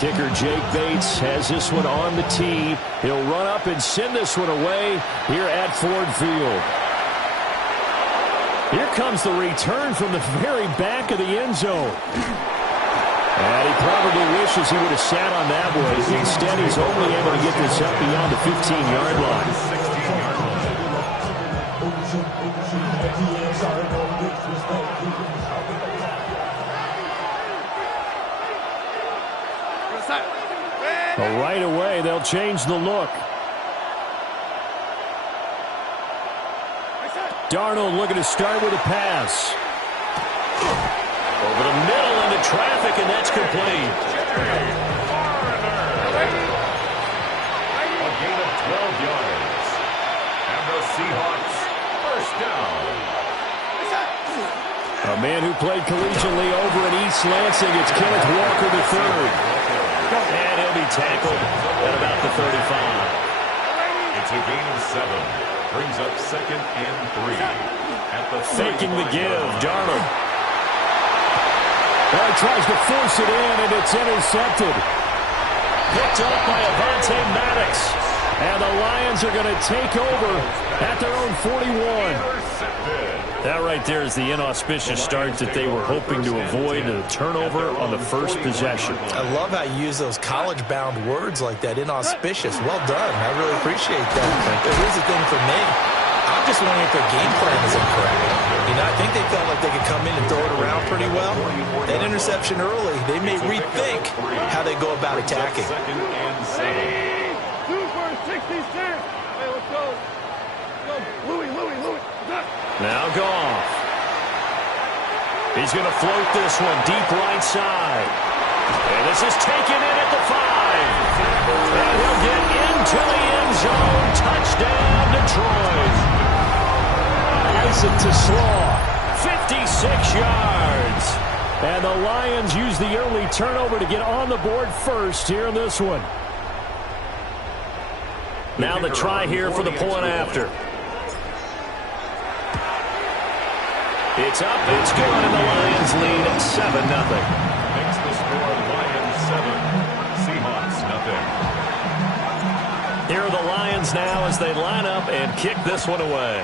kicker Jake Bates has this one on the tee. He'll run up and send this one away here at Ford Field. Here comes the return from the very back of the end zone. And he probably wishes he would have sat on that one. Instead, he's only able to get this up beyond the 15-yard line. Right away, they'll change the look. Darnold looking to start with a pass. Over the middle into traffic, and that's complete. A gain of 12 yards. And the Seahawks first down. A man who played collegiately over at East Lansing. It's Kenneth Walker III. And he'll be tackled at about the 35. It's a gain of 7. Brings up 2nd and 3. At the faking the give, Darnold. Well, he tries to force it in, and it's intercepted. Picked up by Avonte Maddox. And the Lions are going to take over at their own 41. That right there is the inauspicious start that they were hoping to avoid, a turnover on the first possession. I love how you use those college-bound words like that, inauspicious. Well done. I really appreciate that. But here's the thing for me. I'm just wondering if their game plan is incorrect. You know, I think they felt like they could come in and throw it around pretty well. That interception early, they may rethink how they go about attacking. Now Goff. He's going to float this one deep right side. And this is taken in at the 5. And he'll get into the end zone. Touchdown, Detroit. Isaac to Slaw. 56 yards. And the Lions use the early turnover to get on the board first here in this one. Now the try here for the point after. It's up, it's good, and the Lions lead at 7-0. Makes the score Lions 7, Seahawks nothing. Here are the Lions now as they line up and kick this one away.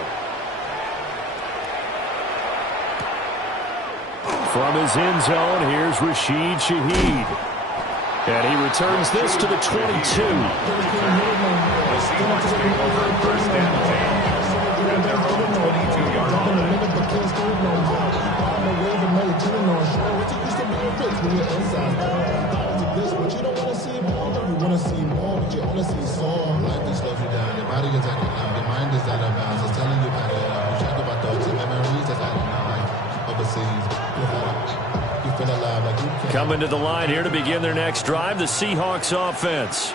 From his end zone, here's Rashid Shaheed. And he returns this to the 22. The Seahawks take over first and 10 at their own 22-yard line. Coming to the line here to begin their next drive, the Seahawks offense.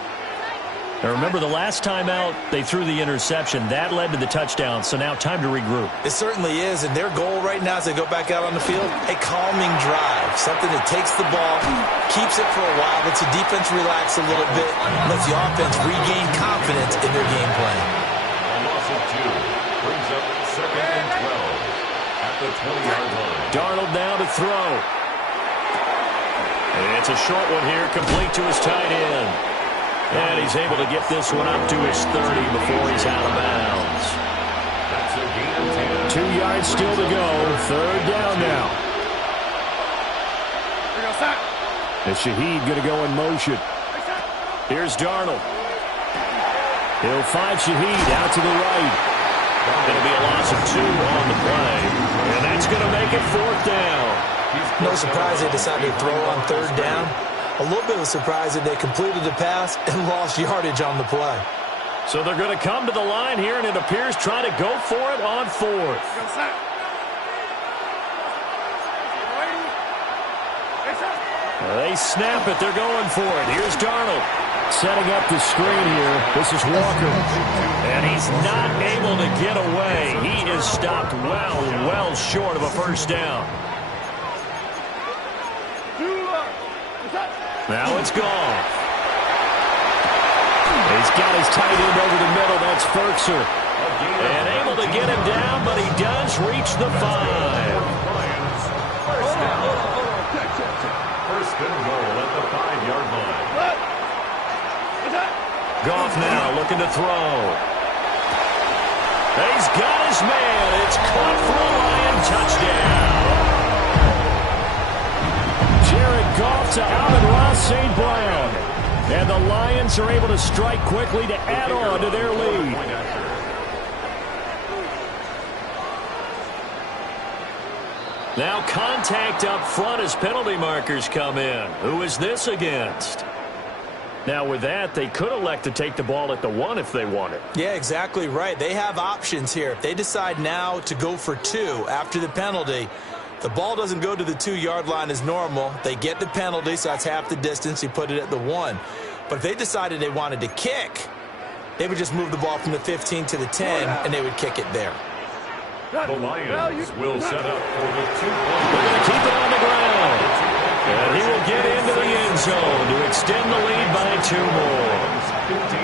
Now remember, the last time out, they threw the interception. That led to the touchdown, so now time to regroup. It certainly is, and their goal right now as they go back out on the field, a calming drive. Something that takes the ball, keeps it for a while, lets the defense relax a little bit, lets the offense regain confidence in their game plan. A loss of 2 brings up 2nd and 12 at the 20-yard line. Darnold now to throw. And it's a short one here, complete to his tight end. And he's able to get this one up to his 30 before he's out of bounds. That's a gain of 2 10. yards still to go. 3rd down now. And Shaheed going to go in motion. Here's Darnold. He'll find Shaheed out to the right. It'll be a loss of 2 on the play. And that's going to make it 4th down. No surprise they decided to throw on 3rd down. A little bit of a surprise that they completed the pass and lost yardage on the play. So they're going to come to the line here, and it appears trying to go for it on 4th. They snap it. They're going for it. Here's Darnold. Setting up the screen here. This is Walker. And he's not able to get away. He is stopped well short of a first down. Now it's gone. He's got his tight end over the middle. That's Ferkser. And able to get him down, but he does reach the 5. First First and goal at the 5-yard line. Goff now looking to throw. He's got his man. It's caught for a Lion touchdown. Jared Goff to Amon-Ra St. Brown. And the Lions are able to strike quickly to add on to their lead. Now contact up front as penalty markers come in. Who is this against? Now with that, they could elect to take the ball at the 1 if they wanted. Yeah, exactly right. They have options here. If they decide now to go for 2 after the penalty, the ball doesn't go to the 2-yard line as normal. They get the penalty, so that's half the distance. You put it at the 1. But if they decided they wanted to kick, they would just move the ball from the 15 to the 10, and they would kick it there. The Lions will set up for the 2-point. They're going to keep it on the ground. And he will get into the end zone to extend the lead by 2 more. 15.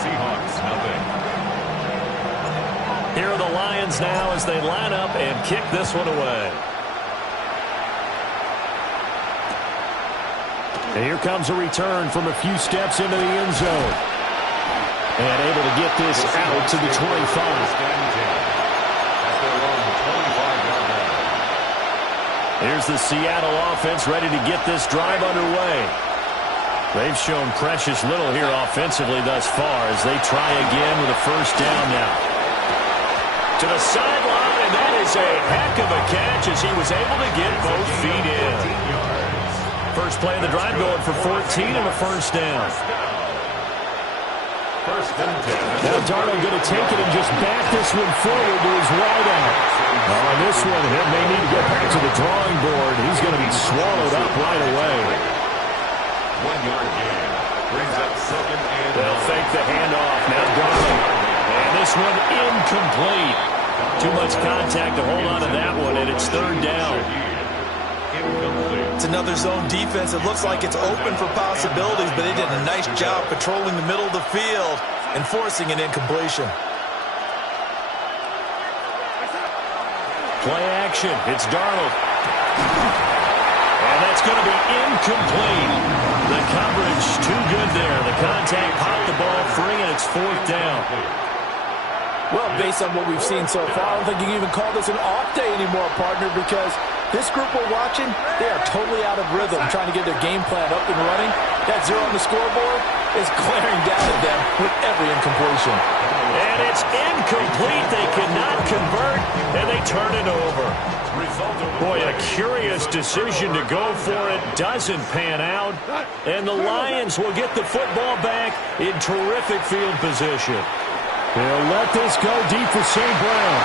Seahawks, nothing. Here are the Lions now as they line up and kick this one away. And here comes a return from a few steps into the end zone. And able to get this out to the 25. Here's the Seattle offense ready to get this drive underway. They've shown precious little here offensively thus far as they try again with a first down now. To the sideline, and that is a heck of a catch as he was able to get both feet in. First play of the drive going for 14 and a first down. First and 10. Now Darnold going to take it and just back this one forward to his wideout. On this one, he may need to get back to the drawing board. He's going to be swallowed up right away. 1-yard gain. Brings up second and They'll fake the handoff. Now Darnold. And this one incomplete. Too much contact to hold on to that one, and it's third down. It's another zone defense. It looks like it's open for possibilities, but they did a nice job patrolling the middle of the field and forcing an incompletion. Play action. It's Darnold. And that's going to be incomplete. The coverage too good there. The contact popped the ball free, and it's fourth down. Well, based on what we've seen so far, I don't think you can even call this an off day anymore, partner, because this group we're watching, they are totally out of rhythm, trying to get their game plan up and running. That 0 on the scoreboard is glaring down at them with every incompletion. And it's incomplete. They cannot convert, and they turn it over. Boy, a curious decision to go for it. Doesn't pan out. And the Lions will get the football back in terrific field position. They'll let this go deep for St. Brown.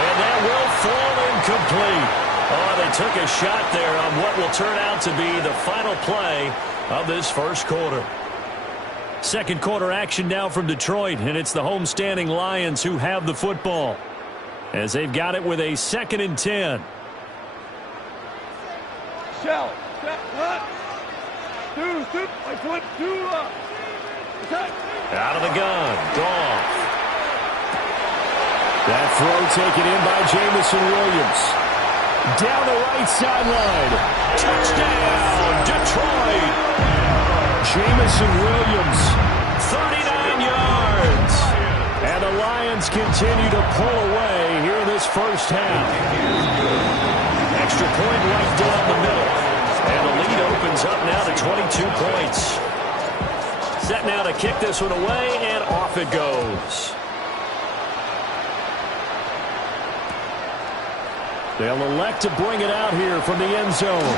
And that will fall incomplete. Oh, they took a shot there on what will turn out to be the final play of this first quarter. Second quarter action now from Detroit, and it's the homestanding Lions who have the football as they've got it with a 2nd and 10. Shell. Two. Out of the gun. Goff. That throw taken in by Jamison Williams. Down the right sideline. Touchdown, Detroit. Jamison Williams, 39 yards. And the Lions continue to pull away here in this first half. Extra point right down the middle. And the lead opens up now to 22 points. Set now to kick this one away, and off it goes. They'll elect to bring it out here from the end zone.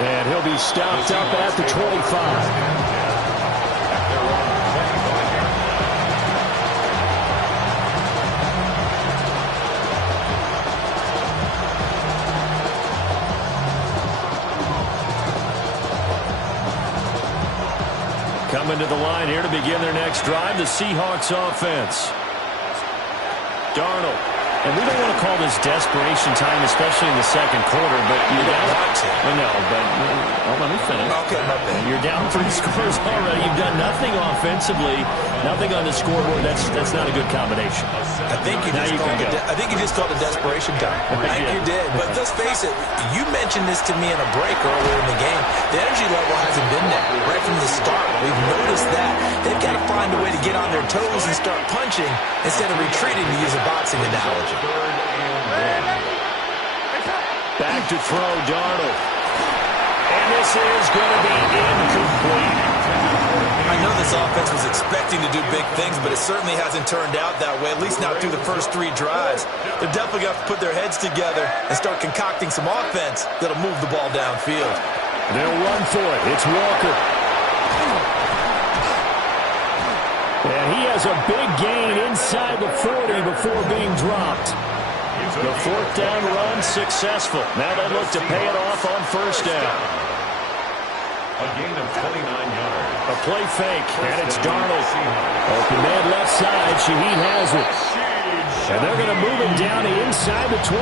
And he'll be stopped up at the 25. Coming to the line here to begin their next drive, the Seahawks offense. Darnold. And we don't want to call this desperation time, especially in the second quarter, but you're down. I know, but let me finish. Okay, my bad. You're down 3 scores already. You've done nothing offensively, nothing on the scoreboard. That's not a good combination. I think you just called it desperation time. I think you did. But let's face it, you mentioned this to me in a break earlier in the game. The energy level hasn't been there right from the start. We've noticed that. They've got to find a way to get on their toes and start punching instead of retreating, to use a boxing analogy. Back to throw, Darnold. And this is going to be incomplete. I know this offense was expecting to do big things, but it certainly hasn't turned out that way, at least not through the first 3 drives. They're definitely going to have to put their heads together and start concocting some offense that'll move the ball downfield. They'll run for it. It's Walker. And he has a big gain inside the 40 before being dropped. The 4th down run successful. Now they look to pay it off on 1st down. A gain of 29 yards. A play fake, and it's Darnold. Open man left side. Shaheed has it. And they're going to move him down to inside the 25.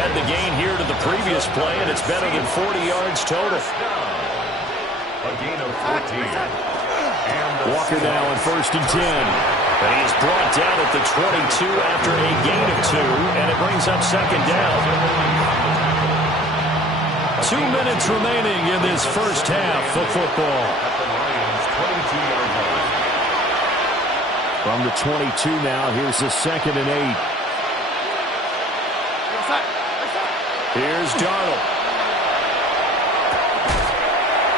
Add the gain here to the previous play, and it's better than 40 yards total. A gain of 14. Walker now on 1st and 10. And he is brought down at the 22 after a gain of 2, and it brings up 2nd down. 2 minutes remaining in this first half of football. From the 22 now, here's the 2nd and 8. Here's Darnold.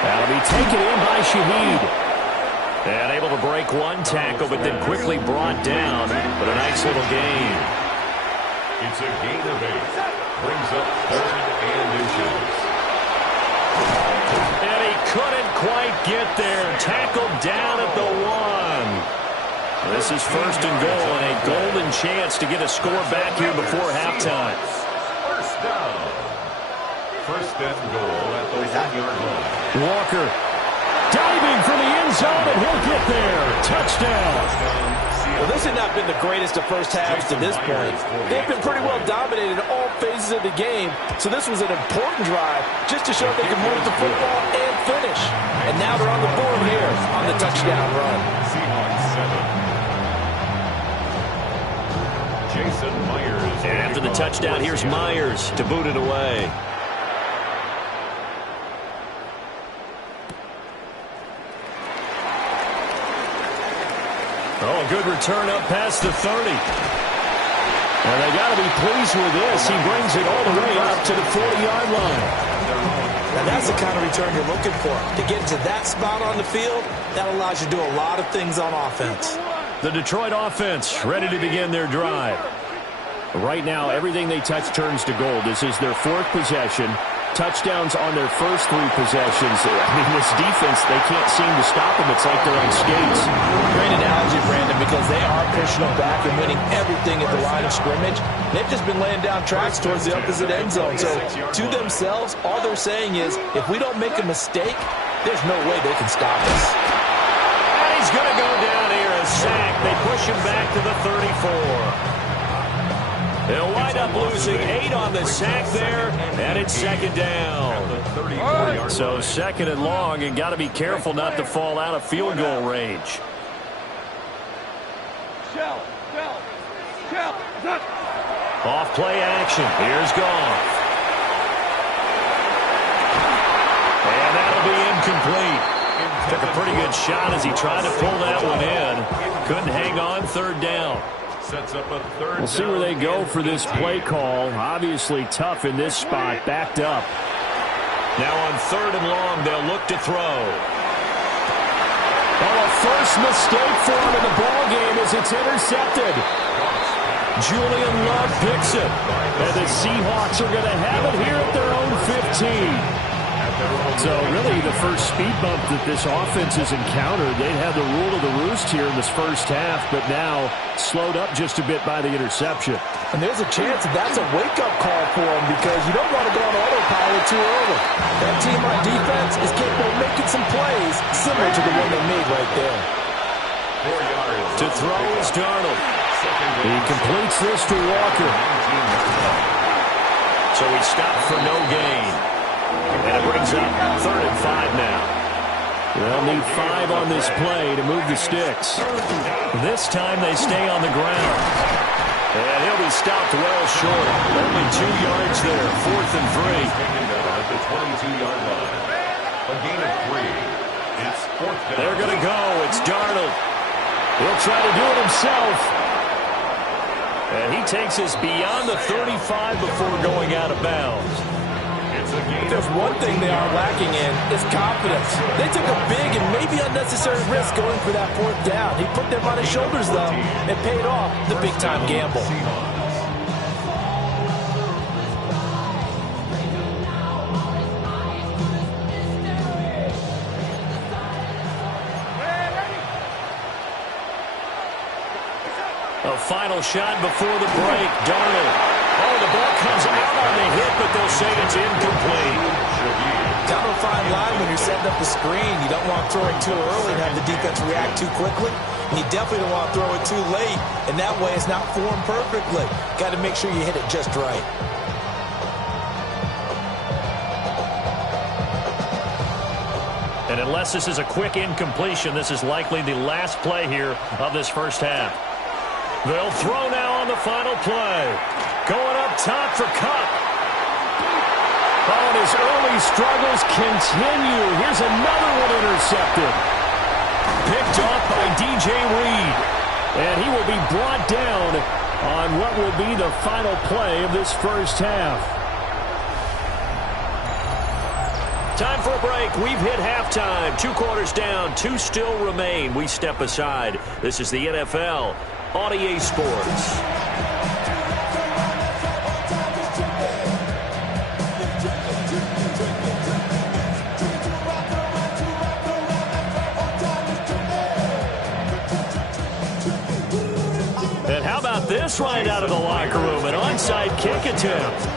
That'll be taken in by Shaheed. And able to break 1 tackle, but then quickly brought down. But a nice little gain. It's a gain of 8. Brings up 3rd and inches. And he couldn't quite get there. Tackled down at the 1. This is 1st and goal, and a golden chance to get a score back here before halftime. 1st down. 1st and goal at the 1-yard line. Walker diving for the end zone, and he'll get there. Touchdown. Well, this had not been the greatest of first halves to this point. They've been pretty well dominated in all phases of the game, so this was an important drive just to show they can move the football and finish. And now they're on the board here on the touchdown run. Seahawks 7. Jason Myers. And after the touchdown, here's Myers to boot it away. Oh, a good return up past the 30. And they got to be pleased with this. He brings it all the way up to the 40-yard line. Now that's the kind of return you're looking for. To get into that spot on the field, that allows you to do a lot of things on offense. The Detroit offense ready to begin their drive. Right now, everything they touch turns to gold. This is their 4th possession. Touchdowns on their first 3 possessions. I mean, this defense, they can't seem to stop them. It's like they're on skates. Great analogy, Brandon, because they are pushing them back and winning everything at the line of scrimmage. They've just been laying down tracks towards the opposite end zone. So, to themselves, all they're saying is, if we don't make a mistake, there's no way they can stop us. And he's going to go down here, a sack. They push him back to the 34. They'll wind up losing 8 on the sack there, and it's 2nd down. So 2nd and long, and got to be careful not to fall out of field goal range. Off play action. Here's Goff. And that'll be incomplete. Took a pretty good shot as he tried to pull that one in. Couldn't hang on. 3rd down. Sets up a 3rd. We'll see where they go for this play call. Obviously tough in this spot. Backed up. Now on 3rd and long, they'll look to throw. Oh, a first mistake for him in the ballgame as it's intercepted. Julian Love picks it. And the Seahawks are going to have it here at their own 15. So really the first speed bump that this offense has encountered. They had the rule of the roost here in this first half, but now slowed up just a bit by the interception. And there's a chance that that's a wake-up call for them because you don't want to go on autopilot too early. That team on defense is capable of making some plays similar to the one they made right there. 4 yards To throw is Darnold. He completes this to Walker. So he stopped for no gain. And it brings up 3rd and 5 now. They'll need 5 on this play to move the sticks. This time they stay on the ground. And he'll be stopped well short. Only 2 yards there. 4th and 3. At the 22-yard line. A gain of 3. It's 4th down. They're going to go. It's Darnold. He'll try to do it himself. And he takes us beyond the 35 before going out of bounds. If there's one thing they are lacking in, it's confidence. They took a big and maybe unnecessary risk going for that 4th down. He put them on his shoulders, though, and paid off the big-time gamble. A final shot before the break. Darnold. Oh, the ball comes out on the hit, but they'll say it's incomplete. Kind of a fine line when you're setting up the screen. You don't want to throw it too early and have the defense react too quickly. And you definitely don't want to throw it too late. And that way it's not formed perfectly. Got to make sure you hit it just right. And unless this is a quick incompletion, this is likely the last play here of this first half. They'll throw now on the final play. Going up top for Cup. Oh, and his early struggles continue. Here's another one intercepted. Picked off by DJ Reed. And he will be brought down on what will be the final play of this first half. Time for a break. We've hit halftime. 2 quarters down. 2 still remain. We step aside. This is the NFL on EA Sports. And how about this right out of the locker room? An onside kick attempt.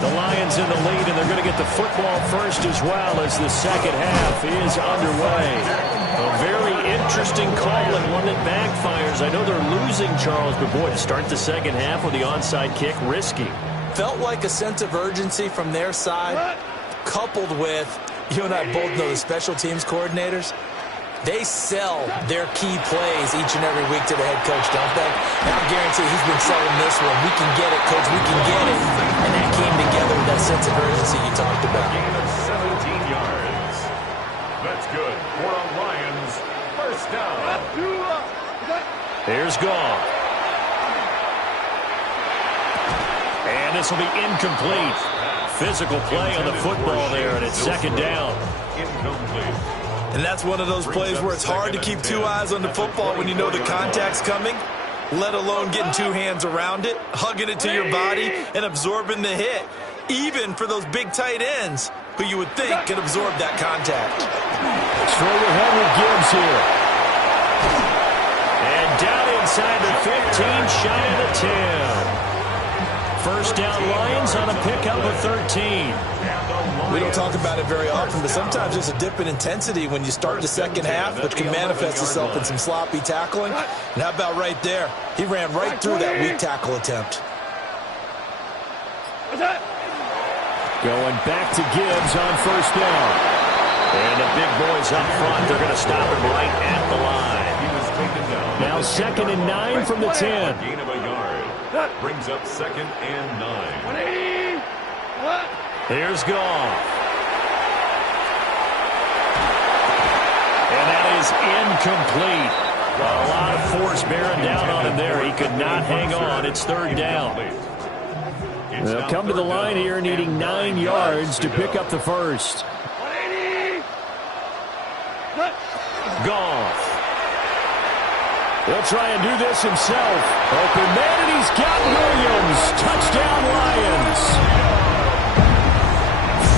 The Lions in the lead, and they're going to get the football first as well as the second half is underway. A very interesting call and one that backfires. I know they're losing, Charles, but boy, to start the second half with the onside kick, risky. Felt like a sense of urgency from their side, coupled with, you and I both know the special teams coordinators. They sell their key plays each and every week to the head coach, don't they? And I guarantee he's been selling this one. We can get it, coach. We can get it. And that came together with that sense of urgency you talked about. Gain of 17 yards. That's good for a Lions first down. Here's Goff. And this will be incomplete. Physical play on the football there, and it's second down. Incomplete. And that's one of those plays where it's hard to keep 2 eyes on the football when you know the contact's coming, let alone getting 2 hands around it, hugging it to your body, and absorbing the hit, even for those big tight ends who you would think could absorb that contact. Straight ahead with Gibbs here. And down inside the 15, shy of the 10. First down Lions on a pickup of 13. We don't talk about it very often, but sometimes there's a dip in intensity when you start the second half, which can manifest itself in some sloppy tackling. And how about right there? He ran right through that weak tackle attempt. Going back to Gibbs on first down. And the big boys up front, they're going to stop him right at the line. He was taken down. Now 2nd and 9 from the 10. Gain of a yard. Brings up 2nd and 9. Here's Goff. And that is incomplete. A lot of force bearing down on him there. He could not hang on. It's 3rd down. They'll come to the line here needing 9 yards to pick up the first. Goff. He'll try and do this himself. Open man, and he's got Williams. Touchdown, Lions.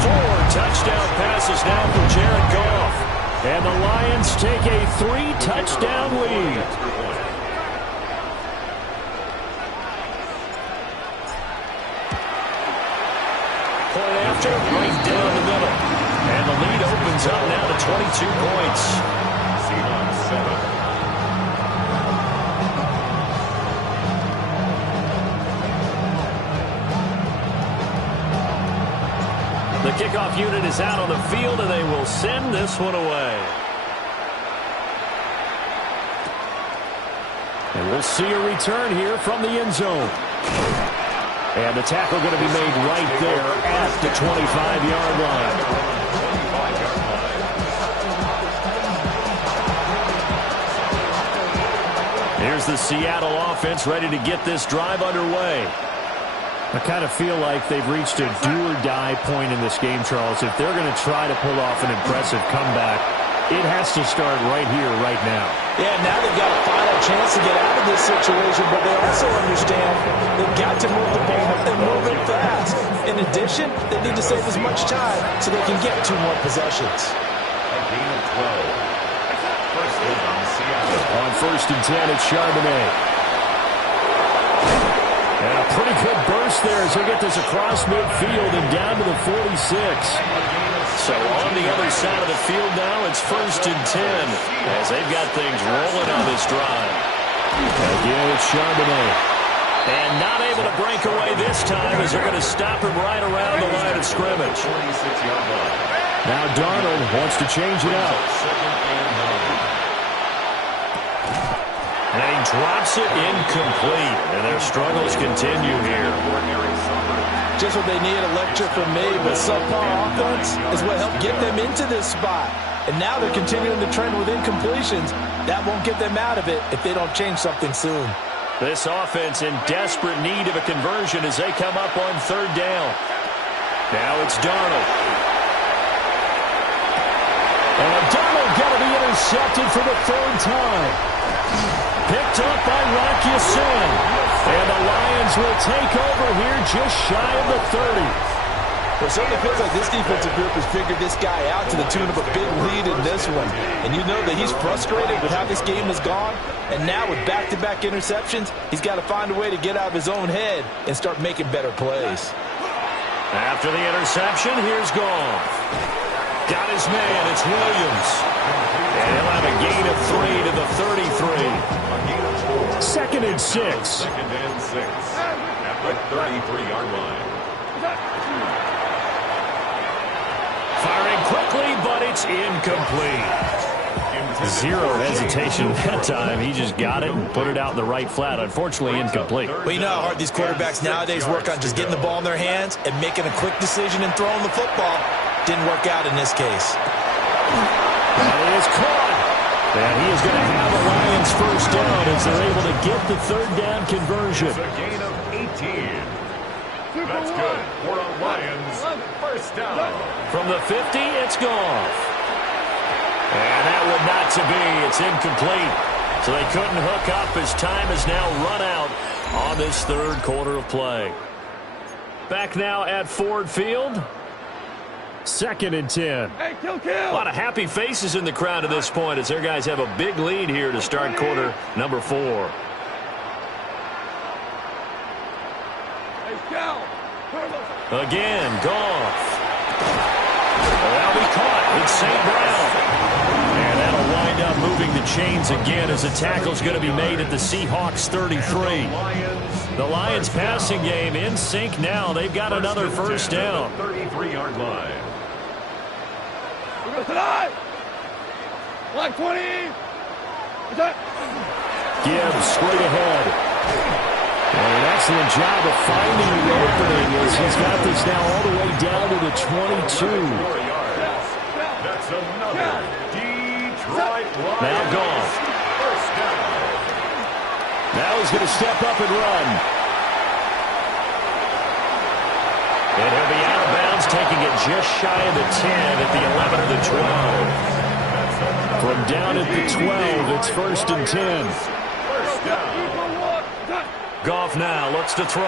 4 touchdown passes now for Jared Goff. And the Lions take a 3-touchdown lead. Point after, right down the middle. And the lead opens up now to 22 points. Seahawks 7. kickoff unit is out on the field, and they will send this one away. And we'll see a return here from the end zone. And the tackle going to be made right there at the 25-yard line. Here's the Seattle offense ready to get this drive underway. I kind of feel like they've reached a do-or-die point in this game, Charles. If they're going to try to pull off an impressive comeback, it has to start right here, right now. Yeah, now they've got a final chance to get out of this situation, but they also understand they've got to move the ball and move it fast. In addition, they need to save as much time so they can get 2 more possessions. A gain of 12. First down on Seattle. On 1st and 10, it's Charbonnet. And a pretty good burst there as they get this across midfield and down to the 46. So on the other side of the field now, it's 1st and 10 as they've got things rolling on this drive. Again, it's Charbonnet. And not able to break away this time as they're going to stop him right around the line of scrimmage. Now Darnold wants to change it up. And he drops it incomplete. And their struggles continue here. Just what they need, a lecture from me, but subpar offense is what helped get them into this spot. And now they're continuing the trend with incompletions. That won't get them out of it if they don't change something soon. This offense in desperate need of a conversion as they come up on 3rd down. Now it's Darnold. And Darnold got to be intercepted for the 3rd time. Picked up by Rocky Sin. And the Lions will take over here just shy of the 30. Well, it certainly feels like this defensive group has figured this guy out to the tune of a big lead in this one. And you know that he's frustrated with how this game has gone. And now with back-to-back interceptions, he's got to find a way to get out of his own head and start making better plays. After the interception, here's Goff. Got his man, it's Williams. And he'll have a gain of 3 to the 33. 2nd and 6. 2nd and 6 at the 33-yard line. Firing quickly, but it's incomplete. 0 hesitation that time. He just got it and put it out in the right flat. Unfortunately, incomplete. Well, you know how hard these quarterbacks nowadays work on just getting the ball in their hands and making a quick decision and throwing the football. Didn't work out in this case. And it is caught. And he is going to have the Lions 1st down as they're able to get the 3rd down conversion. It's a gain of 18. That's good for the Lions. 1st down. From the 50, it's Goff. And that would not to be. It's incomplete. So they couldn't hook up as time has now run out on this 3rd quarter of play. Back now at Ford Field. 2nd and 10. Hey, kill. A lot of happy faces in the crowd at this point as their guys have a big lead here to start quarter number 4. Hey, Cal. Again, Goff. That'll be caught. It's St. Brown. And that'll wind up moving the chains again as the tackle's going to be made at the Seahawks 33. The Lions passing game in sync now. They've got another 1st down. 33-yard line. We're going to tonight. Black 20. Gibbs straight ahead. And an excellent job of finding the opening as he's got this now all the way down to the 22. That's another Detroit Lions. Now Goff. 1st down. Now he's going to step up and run. And he'll be out of bounds, taking it just shy of the 10 at the 11 or the 12. From down at the 12, it's 1st and 10. 1st down. Goff now looks to throw.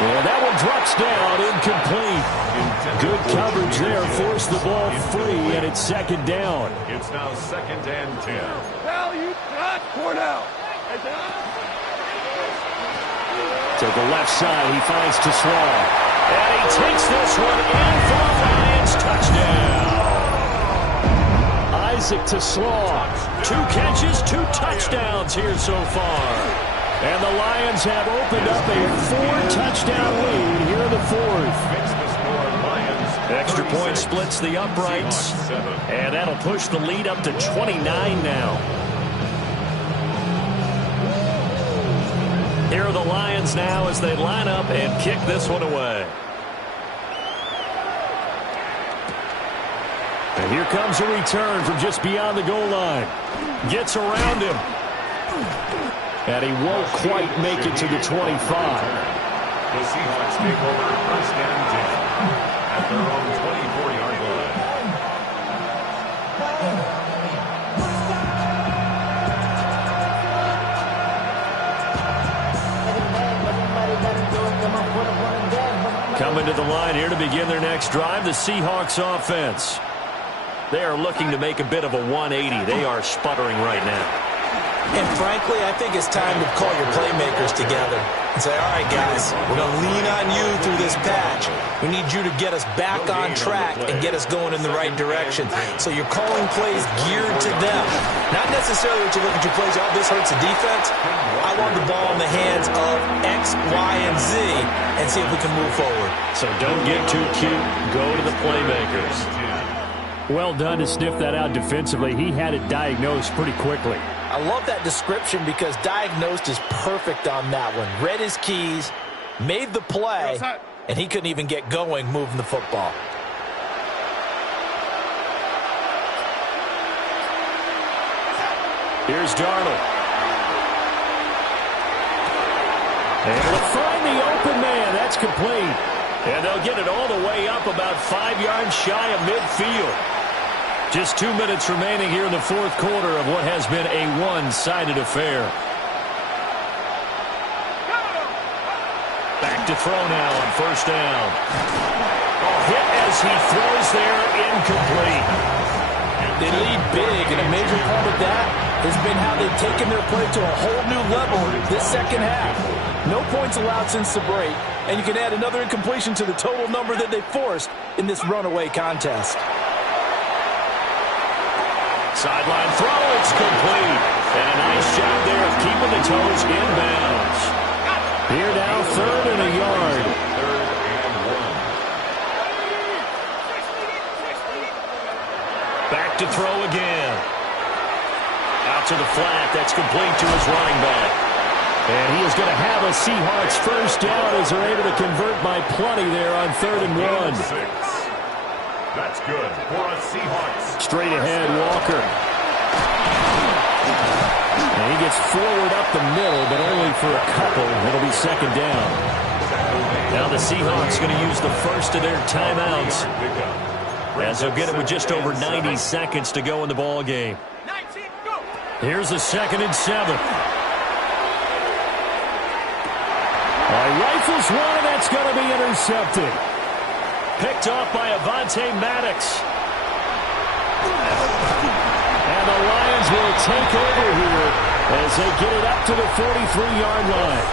And that one drops down, incomplete. Good coverage there, forced the ball free, and it's 2nd down. It's now 2nd and 10. Cal, you got Cornell. To the left side, he finds Tesslaw. And he takes this one in for the Lions. Touchdown. Isaac Tesslaw. 2 catches, 2 touchdowns here so far. And the Lions have opened up a 4-touchdown lead here in the 4th. Extra point splits the uprights, and that'll push the lead up to 29 now. Here are the Lions now as they line up and kick this one away. And here comes a return from just beyond the goal line. Gets around him. And he won't quite make it to the 25. The Seahawks take over first and 10 at their own 24-yard line. Coming to the line here to begin their next drive, the Seahawks offense. They are looking to make a bit of a 180. They are sputtering right now. And frankly, I think it's time to call your playmakers together and say, all right, guys, we're going to lean on you through this patch. We need you to get us back on track and get us going in the right direction. So you're calling plays geared to them. Not necessarily that you look at your plays, oh, this hurts the defense. I want the ball in the hands of X, Y, and Z and see if we can move forward. So don't get too cute. Go to the playmakers. Well done to sniff that out defensively. He had it diagnosed pretty quickly. I love that description because diagnosed is perfect on that one. Read his keys, made the play, and he couldn't even get going moving the football. Here's Darnold. And they'll find the open man. That's complete. And they'll get it all the way up about 5 yards shy of midfield. Just 2 minutes remaining here in the fourth quarter of what has been a one-sided affair. Back to throw now on first down. Hit as he throws there, incomplete. They lead big, and a major part of that has been how they've taken their play to a whole new level this second half. No points allowed since the break, and you can add another incompletion to the total number that they forced in this runaway contest. Sideline throw, it's complete. And a nice job there of keeping the toes in bounds. Here now, 3rd and a yard. 3rd and 1. Back to throw again. Out to the flat, that's complete to his running back. And he is going to have a Seahawks first down as they're able to convert by plenty there on 3rd and 1. That's good for a Seahawks. Straight ahead, Walker. And he gets forward up the middle, but only for a couple. It'll be second down. Now the Seahawks going to use the first of their timeouts, as they'll get it with just over 90 seconds to go in the ball game. Here's a 2nd and 7. Rifles one, and that's going to be intercepted. Picked off by Avonte Maddox. And the Lions will take over here as they get it up to the 43-yard line.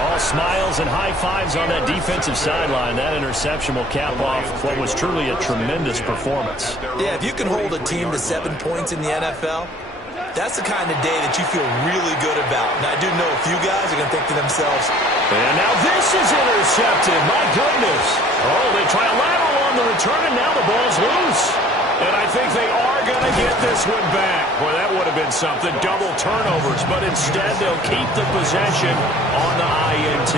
All smiles and high fives on that defensive sideline. That interception will cap off what was truly a tremendous performance. Yeah, if you can hold a team to 7 points in the NFL, that's the kind of day that you feel really good about. And I do know a few guys are going to think to themselves, and now this is intercepted. My goodness. Oh, they try a lateral on the return, and now the ball's loose. And I think they are going to get this one back. Boy, that would have been something. Double turnovers, but instead they'll keep the possession on the INT.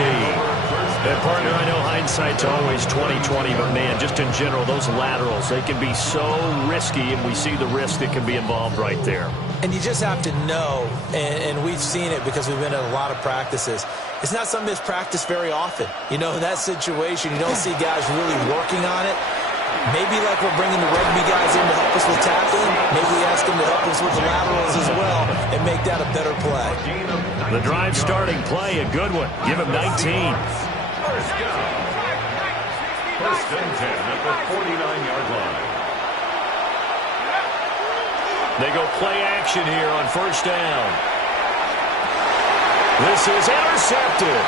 And partner, I know hindsight's always 20/20, but man, just in general, those laterals, they can be so risky, and we see the risk that can be involved right there. and you just have to know, and we've seen it because we've been at a lot of practices. It's not something that's practiced very often. You know, in that situation, you don't see guys really working on it. Maybe like we're bringing the rugby guys in to help us with tackling, maybe we ask them to help us with the laterals as well and make that a better play. The drive starting play, a good one. Give him 19. First and 10 at the 49-yard line. They go play action here on first down. This is intercepted.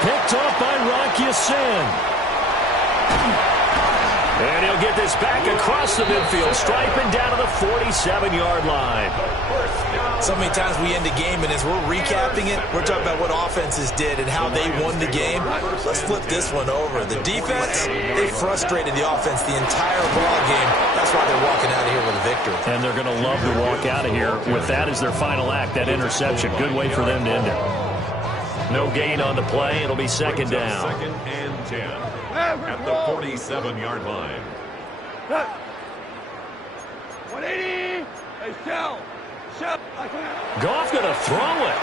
Picked off by Rock Ya-Sin. And he'll get this back across the midfield, striping down to the 47-yard line. So many times we end the game, and as we're recapping it, we're talking about what offenses did and how they won the game. Let's flip this one over. The defense, they frustrated the offense the entire ball game. That's why they're walking out of here with a victory. And they're going to love to walk out of here with that as their final act, that interception. Good way for them to end it. No gain on the play. It'll be second down. Second and 10 at the 47-yard line. 180. Hey, shell. Goff going to throw it.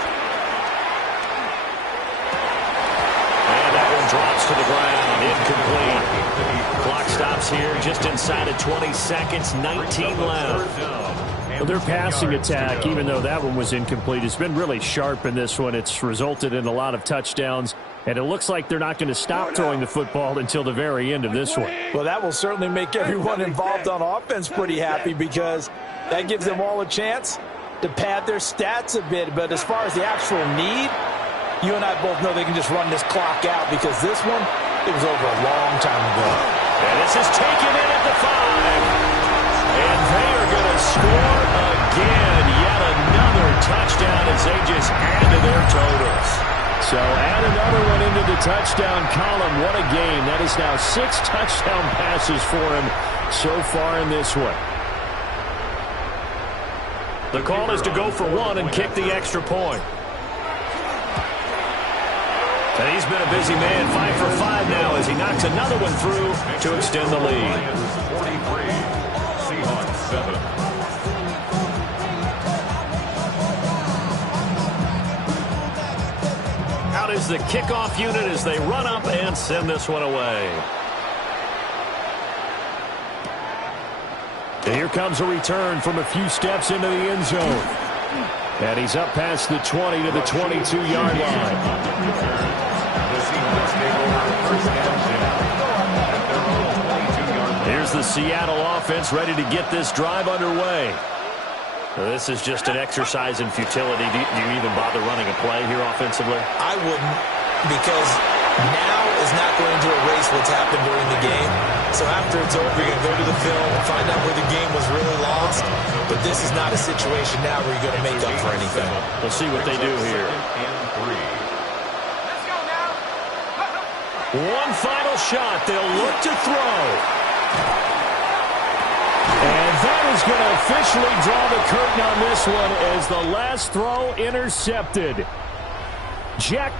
And that one drops to the ground. Incomplete. Clock stops here just inside of 20 seconds. 19 left. Well, their passing attack, even though that one was incomplete, has been really sharp in this one. It's resulted in a lot of touchdowns, and it looks like they're not going to stop throwing the football until the very end of this one. Well, that will certainly make everyone involved on offense pretty happy because that gives them all a chance to pad their stats a bit. But as far as the actual need, you and I both know they can just run this clock out because this one, it was over a long time ago. And this is taken in at the 5. And they are going to score again. Yet another touchdown as they just add to their totals. So add another one into the touchdown column. What a game. That is now 6 touchdown passes for him so far in this one. The call is to go for 1 and kick the extra point. And he's been a busy man, 5 for 5 now as he knocks another one through to extend the lead. 43. Seahawks 7. Out is the kickoff unit as they run up and send this one away. And here comes a return from a few steps into the end zone. And he's up past the 20 to the 22-yard line. Here's the Seattle offense ready to get this drive underway. This is just an exercise in futility. Do you even bother running a play here offensively? I wouldn't, because now is not going to erase what's happened during the game. So after it's over, you're going to go to the film and find out where the game was really lost. But this is not a situation now where you're going to make up for anything. We'll see what they do here. One final shot. They'll look to throw. And that is going to officially draw the curtain on this one as the last throw intercepted. Jack